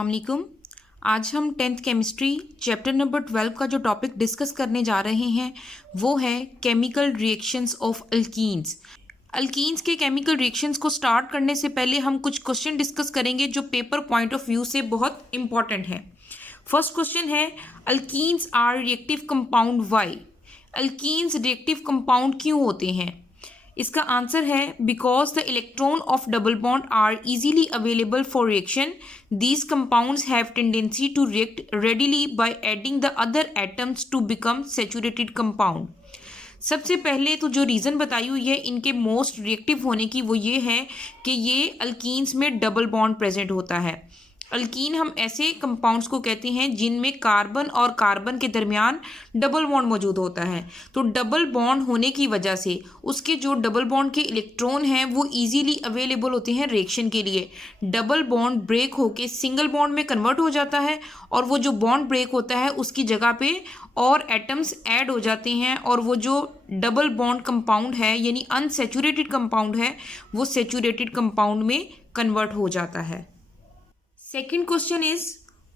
अस्सलाम वालेकुम। आज हम 10th केमिस्ट्री चैप्टर नंबर 12 का जो टॉपिक डिस्कस करने जा रहे हैं वो है chemical reactions of alkenes. Alkenes के केमिकल रिएक्शंस को स्टार्ट करने से पहले हम कुछ क्वेश्चन डिस्कस करेंगे जो पेपर पॉइंट ऑफ व्यू से बहुत इंपॉर्टेंट है। फर्स्ट क्वेश्चन है, alkenes are reactive compound why. Alkenes reactive compound क्यों होते हैं? इसका आंसर है because the electron of double bond are easily available for reaction. These compounds have tendency to react readily by adding the other atoms to become saturated compound. सबसे पहले तो जो reason बताई हुई है इनके मोस्ट रिएक्टिव होने की वो ये है कि ये अल्कीन्स में डबल बॉन्ड प्रेजेंट होता है। अल्कीन हम ऐसे कंपाउंड्स को कहते हैं जिनमें कार्बन और कार्बन के दरमियान डबल बॉन्ड मौजूद होता है। तो डबल बॉन्ड होने की वजह से उसके जो डबल बॉन्ड के इलेक्ट्रॉन हैं वो इजीली अवेलेबल होते हैं रिएक्शन के लिए। डबल बॉन्ड ब्रेक होके सिंगल बॉन्ड में कन्वर्ट हो जाता है और वो जो बॉन्ड ब्रेक होता है उसकी जगह पे और एटम्स ऐड हो जाते हैं और वो जो डबल बॉन्ड कंपाउंड है यानी अनसैचुरेटेड कंपाउंड है वो सैचुरेटेड कंपाउंड में कन्वर्ट हो जाता है। Second question is,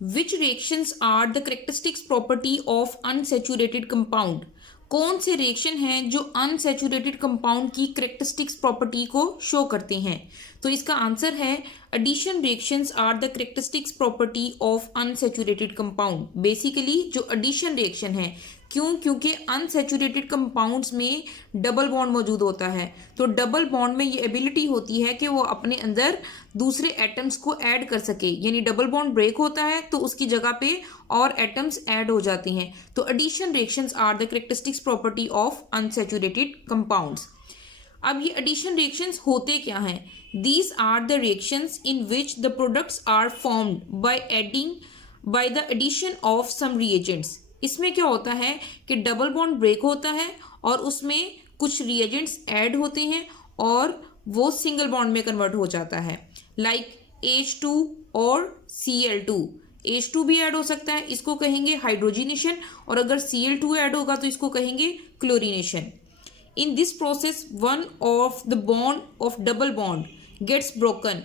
which reactions are the characteristics property of unsaturated compound? कौन से रिएक्शन हैं जो अनसैचुरेटेड कंपाउंड की करेक्टरिस्टिक्स प्रॉपर्टी को शो करते हैं? तो इसका आंसर है addition reactions are the characteristics property of unsaturated compound. Basically जो एडिशन रिएक्शन है, क्योंकि अनसैचुरेटेड कंपाउंड्स में डबल बॉन्ड मौजूद होता है तो डबल बॉन्ड में ये एबिलिटी होती है कि वो अपने अंदर दूसरे एटम्स को ऐड कर सके, यानी डबल बॉन्ड ब्रेक होता है तो उसकी जगह पे और एटम्स ऐड हो जाते हैं। तो addition reactions are the characteristics property of unsaturated compounds. अब ये एडिशन रिएक्शंस होते क्या हैं? These are the reactions in which the products are formed by the addition of some reagents. इसमें क्या होता है कि डबल बॉन्ड ब्रेक होता है और उसमें कुछ रिएजेंट्स ऐड होते हैं और वो सिंगल बॉन्ड में कन्वर्ट हो जाता है, लाइक H2 और Cl2। H2 भी ऐड हो सकता है, इसको कहेंगे हाइड्रोजिनेशन, और अगर Cl2 ऐड होगा तो इसको कहेंगे chlorination. In this process one of the bond of double bond gets broken.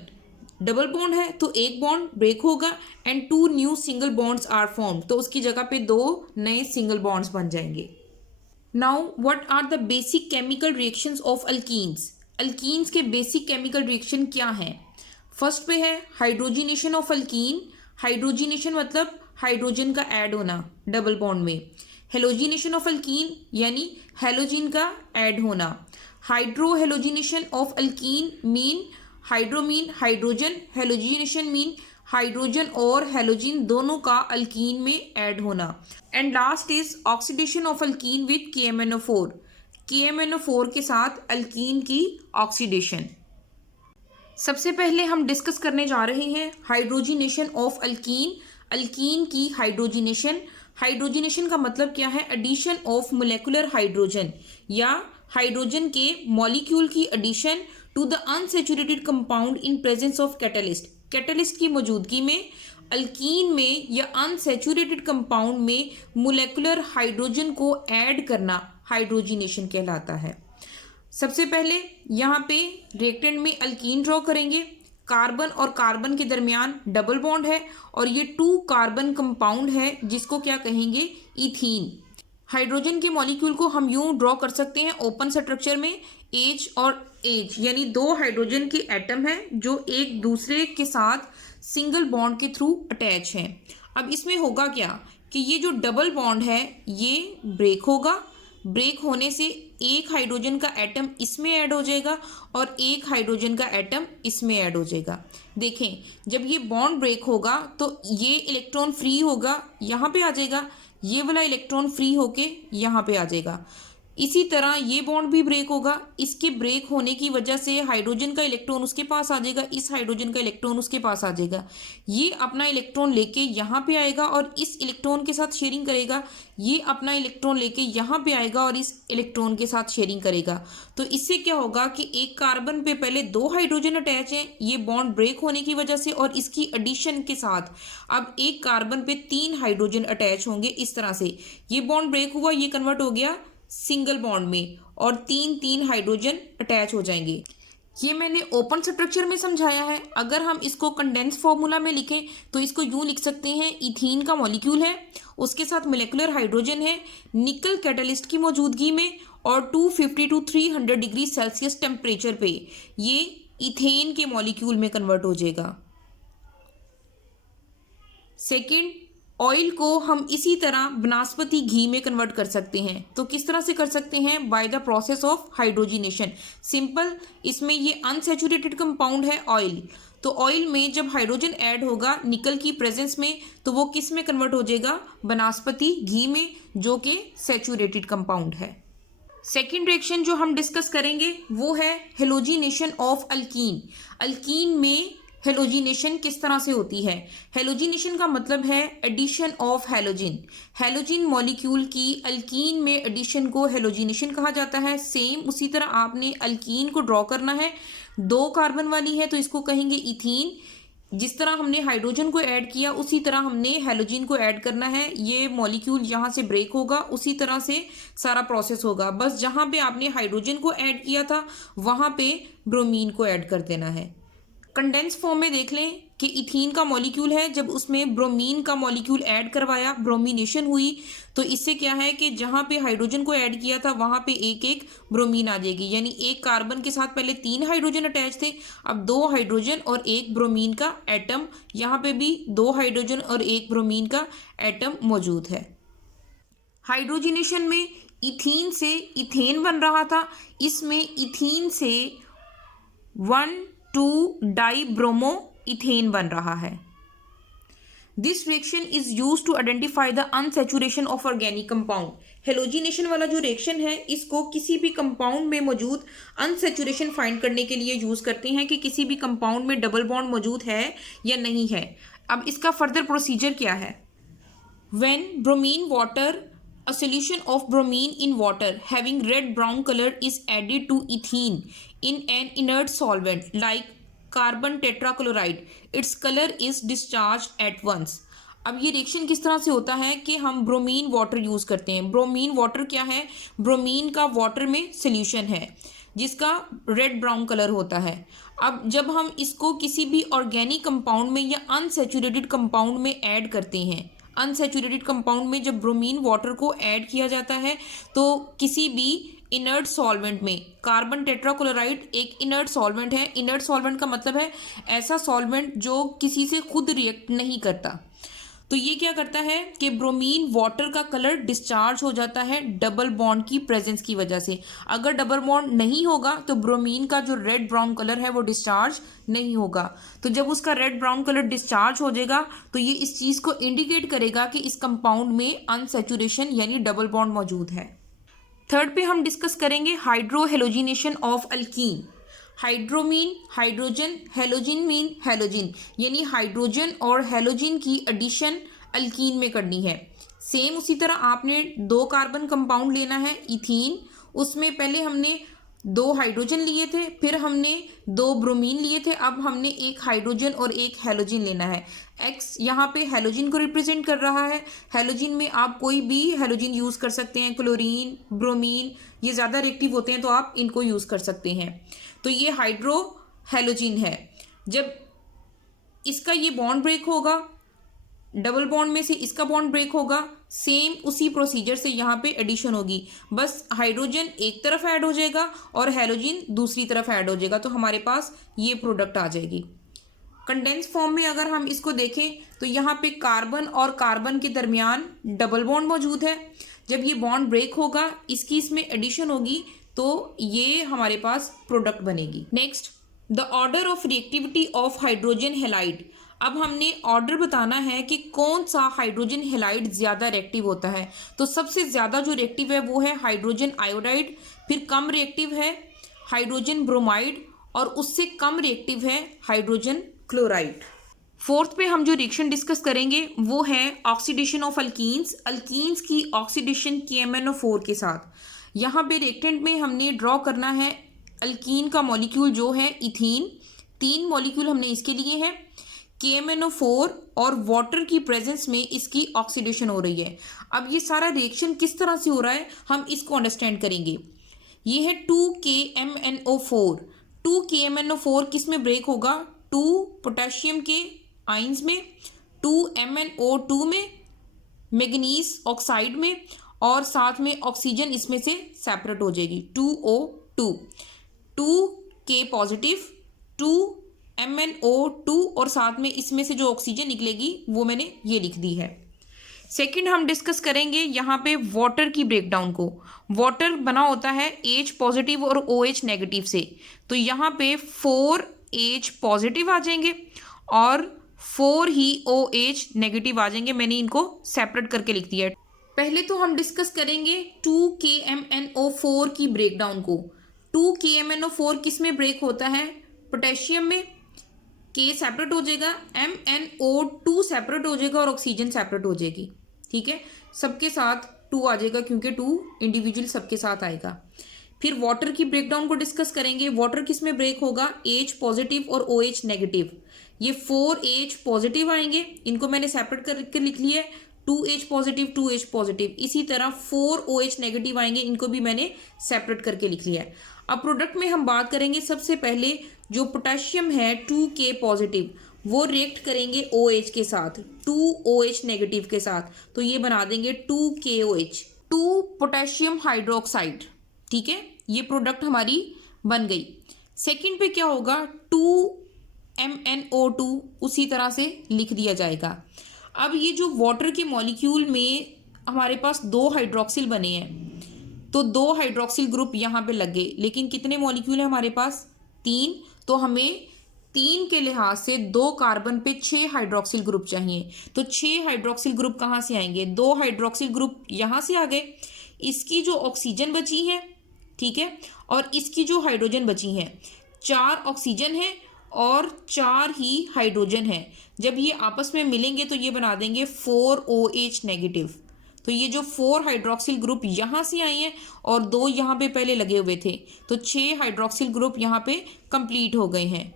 Double bond है तो एक बॉन्ड ब्रेक होगा and two new single bonds are formed, तो उसकी जगह पे दो नए सिंगल बॉन्ड्स बन जाएंगे। Now what are the basic chemical reactions of alkenes? Alkenes के बेसिक केमिकल रिएक्शन क्या हैं? फर्स्ट पे है हाइड्रोजिनेशन ऑफ अल्कीन। हाइड्रोजिनेशन मतलब हाइड्रोजन का ऐड होना डबल बॉन्ड में। हेलोजिनेशन ऑफ अल्कीन यानी हेलोजिन का ऐड होना। Hydro halogenation of alkene mean hydro mean hydrogen, halogenation mean hydrogen और हेलोजिन दोनों का अल्कीन में ऐड होना। And last is oxidation of alkene with KMnO4। KMnO4 के साथ अल्कीन की ऑक्सीडेशन। सबसे पहले हम डिस्कस करने जा रहे हैं हाइड्रोजिनेशन ऑफ अल्कीन। अल्कीन की हाइड्रोजिनेशन। हाइड्रोजिनेशन का मतलब क्या है? एडिशन ऑफ मोलेकुलर हाइड्रोजन या हाइड्रोजन के मॉलिक्यूल की addition to the unsaturated compound in presence of catalyst. Catalyst की मौजूदगी में अल्कीन में या अनसैचुरेटेड कंपाउंड में मोलेकुलर हाइड्रोजन को ऐड करना हाइड्रोजिनेशन कहलाता है। सबसे पहले यहाँ पे रिएक्टेंट में अल्कीन ड्रॉ करेंगे। कार्बन और कार्बन के दरमियान डबल बॉन्ड है और ये 2 कार्बन कंपाउंड है जिसको क्या कहेंगे? इथीन। हाइड्रोजन के मॉलिक्यूल को हम यूं ड्रॉ कर सकते हैं ओपन स्ट्रक्चर में, H और H यानी 2 हाइड्रोजन के एटम हैं जो एक दूसरे के साथ सिंगल बॉन्ड के थ्रू अटैच हैं। अब इसमें होगा क्या कि ये जो डबल बॉन्ड है ये ब्रेक होगा। ब्रेक होने से एक हाइड्रोजन का एटम इसमें ऐड हो जाएगा और एक हाइड्रोजन का एटम इसमें ऐड हो जाएगा। देखें, जब ये बॉन्ड ब्रेक होगा तो ये इलेक्ट्रॉन फ्री होगा, यहाँ पे आ जाएगा, ये वाला इलेक्ट्रॉन फ्री होके यहाँ पे आ जाएगा। इसी तरह ये बॉन्ड भी ब्रेक होगा। इसके ब्रेक होने की वजह से हाइड्रोजन का इलेक्ट्रॉन उसके पास आ जाएगा, इस हाइड्रोजन का इलेक्ट्रॉन उसके पास आ जाएगा। ये अपना इलेक्ट्रॉन लेके यहाँ पे आएगा और इस इलेक्ट्रॉन के साथ शेयरिंग करेगा। ये अपना इलेक्ट्रॉन लेके यहाँ पे आएगा और इस इलेक्ट्रॉन के साथ शेयरिंग करेगा। तो इससे क्या होगा कि एक कार्बन पे पहले 2 हाइड्रोजन अटैच हैं, ये बॉन्ड ब्रेक होने की वजह से, और इसकी एडिशन के साथ अब एक कार्बन पे 3 हाइड्रोजन अटैच होंगे। इस तरह से ये बॉन्ड ब्रेक हुआ, ये कन्वर्ट हो गया सिंगल बॉन्ड में और 3 हाइड्रोजन अटैच हो जाएंगे। ये मैंने ओपन स्ट्रक्चर में समझाया है। अगर हम इसको कंडेंस फॉर्मूला में लिखें तो इसको यूँ लिख सकते हैं, इथीन का मॉलिक्यूल है, उसके साथ मोलेकुलर हाइड्रोजन है, निकल कैटलिस्ट की मौजूदगी में और 250 to 300 डिग्री सेल्सियस टेम्परेचर पे ये इथेन के मॉलिक्यूल में कन्वर्ट हो जाएगा। सेकेंड, ऑयल को हम इसी तरह वनस्पति घी में कन्वर्ट कर सकते हैं। तो किस तरह से कर सकते हैं? By the process of hydrogenation. Simple, इसमें ये अनसैचुरेटेड कंपाउंड है ऑयल, तो ऑयल में जब हाइड्रोजन ऐड होगा निकल की प्रेजेंस में, तो वो किस में कन्वर्ट हो जाएगा? वनस्पति घी में, जो कि सैचुरेटेड कंपाउंड है। सेकेंड रिएक्शन जो हम डिस्कस करेंगे वो है हेलोजिनेशन ऑफ अल्कीन। अल्कीन में हेलोजिनेशन किस तरह से होती है? हेलोजिनेशन का मतलब है addition of halogen. Halogen molecule की अल्कीन में एडिशन को हेलोजिनेशन कहा जाता है। सेम उसी तरह आपने अल्कीन को ड्रॉ करना है, 2 कार्बन वाली है तो इसको कहेंगे इथीन। जिस तरह हमने हाइड्रोजन को ऐड किया उसी तरह हमने हेलोजिन को ऐड करना है। ये मॉलिक्यूल यहाँ से ब्रेक होगा, उसी तरह से सारा प्रोसेस होगा। बस जहाँ पे आपने हाइड्रोजन को ऐड किया था वहाँ पे ब्रोमीन को ऐड कर देना है। कंडेंस फॉर्म में देख लें कि इथीन का मॉलिक्यूल है, जब उसमें ब्रोमीन का मॉलिक्यूल ऐड करवाया, ब्रोमिनेशन हुई, तो इससे क्या है कि जहाँ पे हाइड्रोजन को ऐड किया था वहाँ पे एक एक ब्रोमीन आ जाएगी। यानी एक कार्बन के साथ पहले 3 हाइड्रोजन अटैच थे, अब 2 हाइड्रोजन और 1 ब्रोमीन का एटम, यहाँ पे भी 2 हाइड्रोजन और 1 ब्रोमीन का एटम मौजूद है। हाइड्रोजिनेशन में इथीन से इथेन बन रहा था, इसमें इथीन से 1,2-डाइब्रोमो इथेन बन रहा है। This reaction is use to identify the unsaturation of organic compound. Halogenation वाला जो रिएक्शन है इसको किसी भी कंपाउंड में मौजूद अनसैचुरेशन फाइंड करने के लिए यूज करते हैं कि किसी भी कंपाउंड में डबल बॉन्ड मौजूद है या नहीं है। अब इसका फर्दर प्रोसीजर क्या है? When bromine water, a solution of bromine in water having red brown color is added to ethene in an inert solvent like carbon tetrachloride, its color is discharged at once। अब ये reaction किस तरह से होता है कि हम bromine water use करते हैं। ब्रोमीन वाटर क्या है? ब्रोमीन का वाटर में सोल्यूशन है जिसका रेड ब्राउन कलर होता है। अब जब हम इसको किसी भी ऑर्गेनिक कंपाउंड में या अनसैचुरेटेड कंपाउंड में ऐड करते हैं, अनसैचुरेटेड कंपाउंड में जब ब्रोमीन वाटर को ऐड किया जाता है तो किसी भी इनर्ट सॉल्वेंट में, कार्बन टेट्राक्लोराइड एक इनर्ट सॉल्वेंट है। इनर्ट सॉल्वेंट का मतलब है ऐसा सॉल्वेंट जो किसी से खुद रिएक्ट नहीं करता। तो ये क्या करता है कि ब्रोमीन वाटर का कलर डिस्चार्ज हो जाता है डबल बॉन्ड की प्रेजेंस की वजह से। अगर डबल बॉन्ड नहीं होगा तो ब्रोमीन का जो रेड ब्राउन कलर है वो डिस्चार्ज नहीं होगा। तो जब उसका रेड ब्राउन कलर डिस्चार्ज हो जाएगा तो ये इस चीज़ को इंडिकेट करेगा कि इस कंपाउंड में अनसैचुरेशन यानी डबल बॉन्ड मौजूद है। थर्ड पे हम डिस्कस करेंगे hydro halogenation of alkyne. Hydro mean hydrogen, halogen mean halogen, यानी हाइड्रोजन और हेलोजिन की एडिशन अल्कीन में करनी है। सेम उसी तरह आपने 2 कार्बन कंपाउंड लेना है इथीन, उसमें पहले हमने 2 हाइड्रोजन लिए थे, फिर हमने 2 ब्रोमीन लिए थे, अब हमने 1 हाइड्रोजन और 1 हेलोजिन लेना है। एक्स यहाँ पे हेलोजिन को रिप्रेजेंट कर रहा है। हेलोजिन में आप कोई भी हेलोजिन यूज़ कर सकते हैं, क्लोरीन, ब्रोमीन, ये ज़्यादा रिएक्टिव होते हैं तो आप इनको यूज़ कर सकते हैं। तो ये हाइड्रो हेलोजिन है। जब इसका ये बॉन्ड ब्रेक होगा, डबल बॉन्ड में से इसका बॉन्ड ब्रेक होगा, सेम उसी प्रोसीजर से यहाँ पे एडिशन होगी। बस हाइड्रोजन एक तरफ ऐड हो जाएगा और हेलोजिन दूसरी तरफ ऐड हो जाएगा, तो हमारे पास ये प्रोडक्ट आ जाएगी। कंडेंस फॉर्म में अगर हम इसको देखें तो यहाँ पे कार्बन और कार्बन के दरमियान डबल बॉन्ड मौजूद है। जब ये बॉन्ड ब्रेक होगा, इसकी इसमें एडिशन होगी, तो ये हमारे पास प्रोडक्ट बनेगी। Next, the order of reactivity of hydrogen halide. अब हमने ऑर्डर बताना है कि कौन सा हाइड्रोजन हेलाइड ज़्यादा रिएक्टिव होता है। तो सबसे ज़्यादा जो रिएक्टिव है वो है हाइड्रोजन आयोडाइड, फिर कम रिएक्टिव है हाइड्रोजन ब्रोमाइड और उससे कम रिएक्टिव है हाइड्रोजन क्लोराइड। फोर्थ पे हम जो रिएक्शन डिस्कस करेंगे वो है ऑक्सीडेशन ऑफ अल्कीन्स। अल्कीन्स की ऑक्सीडेशन KMnO4 के साथ। यहाँ पे रिएक्टेंट में हमने ड्रॉ करना है अल्कीन का मॉलिक्यूल जो है इथीन। 3 मॉलिक्यूल हमने इसके लिए हैं। KMnO4 और वाटर की प्रेजेंस में इसकी ऑक्सीडेशन हो रही है। अब ये सारा रिएक्शन किस तरह से हो रहा है हम इसको अंडरस्टैंड करेंगे। ये है 2KMnO4। 2KMnO4 किस में ब्रेक होगा? 2 पोटेशियम के आइंस में, 2MnO2 में, मैग्नीज ऑक्साइड में, और साथ में ऑक्सीजन इसमें से सेपरेट हो जाएगी 2O2। 2K पॉजिटिव, 2MnO2 और साथ में इसमें से जो ऑक्सीजन निकलेगी वो मैंने ये लिख दी है। सेकंड हम डिस्कस करेंगे यहाँ पे वाटर की ब्रेकडाउन को। वाटर बना होता है H पॉजिटिव और OH नेगेटिव से, तो यहाँ पे 4H पॉजिटिव आ जाएंगे और 4 ही OH नेगेटिव आ जाएंगे। मैंने इनको सेपरेट करके लिख दिया है। पहले तो हम डिस्कस करेंगे 2KMnO4 की ब्रेकडाउन को। 2KMnO4 किस में ब्रेक होता है? पोटेशियम में। K सेपरेट हो जाएगा, MnO2 सेपरेट हो जाएगा और ऑक्सीजन सेपरेट हो जाएगी। ठीक है, सबके साथ 2 आ जाएगा क्योंकि 2 इंडिविजुअल सबके साथ आएगा। फिर वाटर की ब्रेकडाउन को डिस्कस करेंगे। वाटर किस में ब्रेक होगा? H पॉजिटिव और OH नेगेटिव। ये 4H पॉजिटिव आएंगे, इनको मैंने सेपरेट करके लिख लिया है, 2H पॉजिटिव 2H पॉजिटिव। इसी तरह 4OH नेगेटिव आएंगे, इनको भी मैंने सेपरेट करके लिख लिया है। अब प्रोडक्ट में हम बात करेंगे। सबसे पहले जो पोटेशियम है 2K पॉजिटिव, वो रिएक्ट करेंगे OH के साथ, 2OH नेगेटिव के साथ, तो ये बना देंगे 2KOH, 2 पोटेशियम हाइड्रोक्साइड। ठीक है, ये प्रोडक्ट हमारी बन गई। सेकंड पे क्या होगा? 2MnO2 उसी तरह से लिख दिया जाएगा। अब ये जो वाटर के मॉलिक्यूल में हमारे पास 2 हाइड्रोक्सिल बने हैं, तो 2 हाइड्रोक्सिल ग्रुप यहाँ पे लग गए, लेकिन कितने मॉलिक्यूल है हमारे पास? 3। तो हमें 3 के लिहाज से 2 कार्बन पे 6 हाइड्रोक्सिल ग्रुप चाहिए। तो 6 हाइड्रोक्सिल ग्रुप कहाँ से आएंगे? 2 हाइड्रोक्सिल ग्रुप यहाँ से आ गए, इसकी जो ऑक्सीजन बची है, ठीक है, और इसकी जो हाइड्रोजन बची है, 4 ऑक्सीजन है और 4 ही हाइड्रोजन है। जब ये आपस में मिलेंगे तो ये बना देंगे 4OH नेगेटिव। तो ये जो 4 हाइड्रोक्सिल ग्रुप यहाँ से आए हैं और 2 यहाँ पे पहले लगे हुए थे, तो 6 हाइड्रोक्सिल ग्रुप यहाँ पे कंप्लीट हो गए हैं।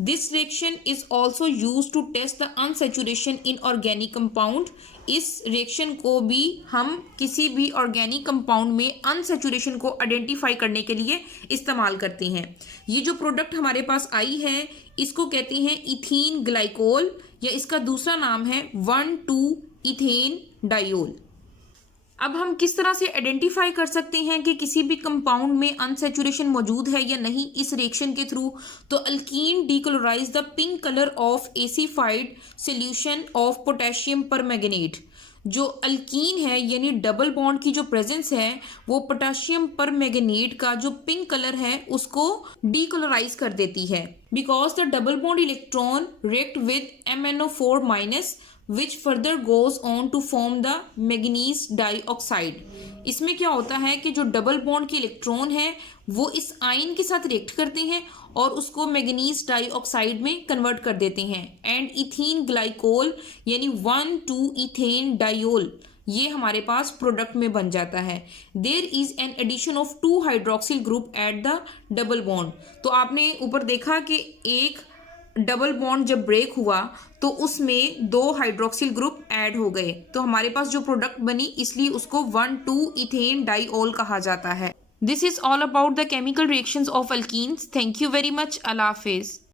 This reaction is also use to test the unsaturation in organic compound. इस रिएक्शन को भी हम किसी भी ऑर्गेनिक कंपाउंड में अनसेचुरेशन को आइडेंटिफाई करने के लिए इस्तेमाल करते हैं। ये जो प्रोडक्ट हमारे पास आई है, इसको कहते हैं इथीन ग्लाइकोल, या इसका दूसरा नाम है 1,2-इथेन डायोल। अब हम किस तरह से आइडेंटिफाई कर सकते हैं कि किसी भी कंपाउंड में अनसेचुरेशन मौजूद है या नहीं इस रिएक्शन के थ्रू? तो alkene decolourise the pink colour of acidified solution of potassium permanganate. जो अल्कीन है यानी डबल बॉन्ड की जो प्रेजेंस है, वो पोटेशियम परमैंगनेट का जो पिंक कलर है उसको डीकलराइज कर देती है, because the double bond electron react with MnO4 minus which further goes on to form the manganese dioxide। इसमें क्या होता है कि जो डबल बॉन्ड के इलेक्ट्रॉन है वो इस आयन के साथ रिएक्ट करते हैं और उसको मैंगनीज डाइऑक्साइड में कन्वर्ट कर देते हैं, एंड इथीन ग्लाइकोल यानी 1,2-इथेन डायोल ये हमारे पास प्रोडक्ट में बन जाता है। There is an addition of 2 hydroxyl group at the double bond. तो आपने ऊपर देखा कि एक डबल बॉन्ड जब ब्रेक हुआ तो उसमें 2 हाइड्रोक्सिल ग्रुप ऐड हो गए, तो हमारे पास जो प्रोडक्ट बनी इसलिए उसको 1,2-इथेन डाइऑल कहा जाता है। This is all about the chemical reactions of alkenes. Thank you very much. Allah Hafiz.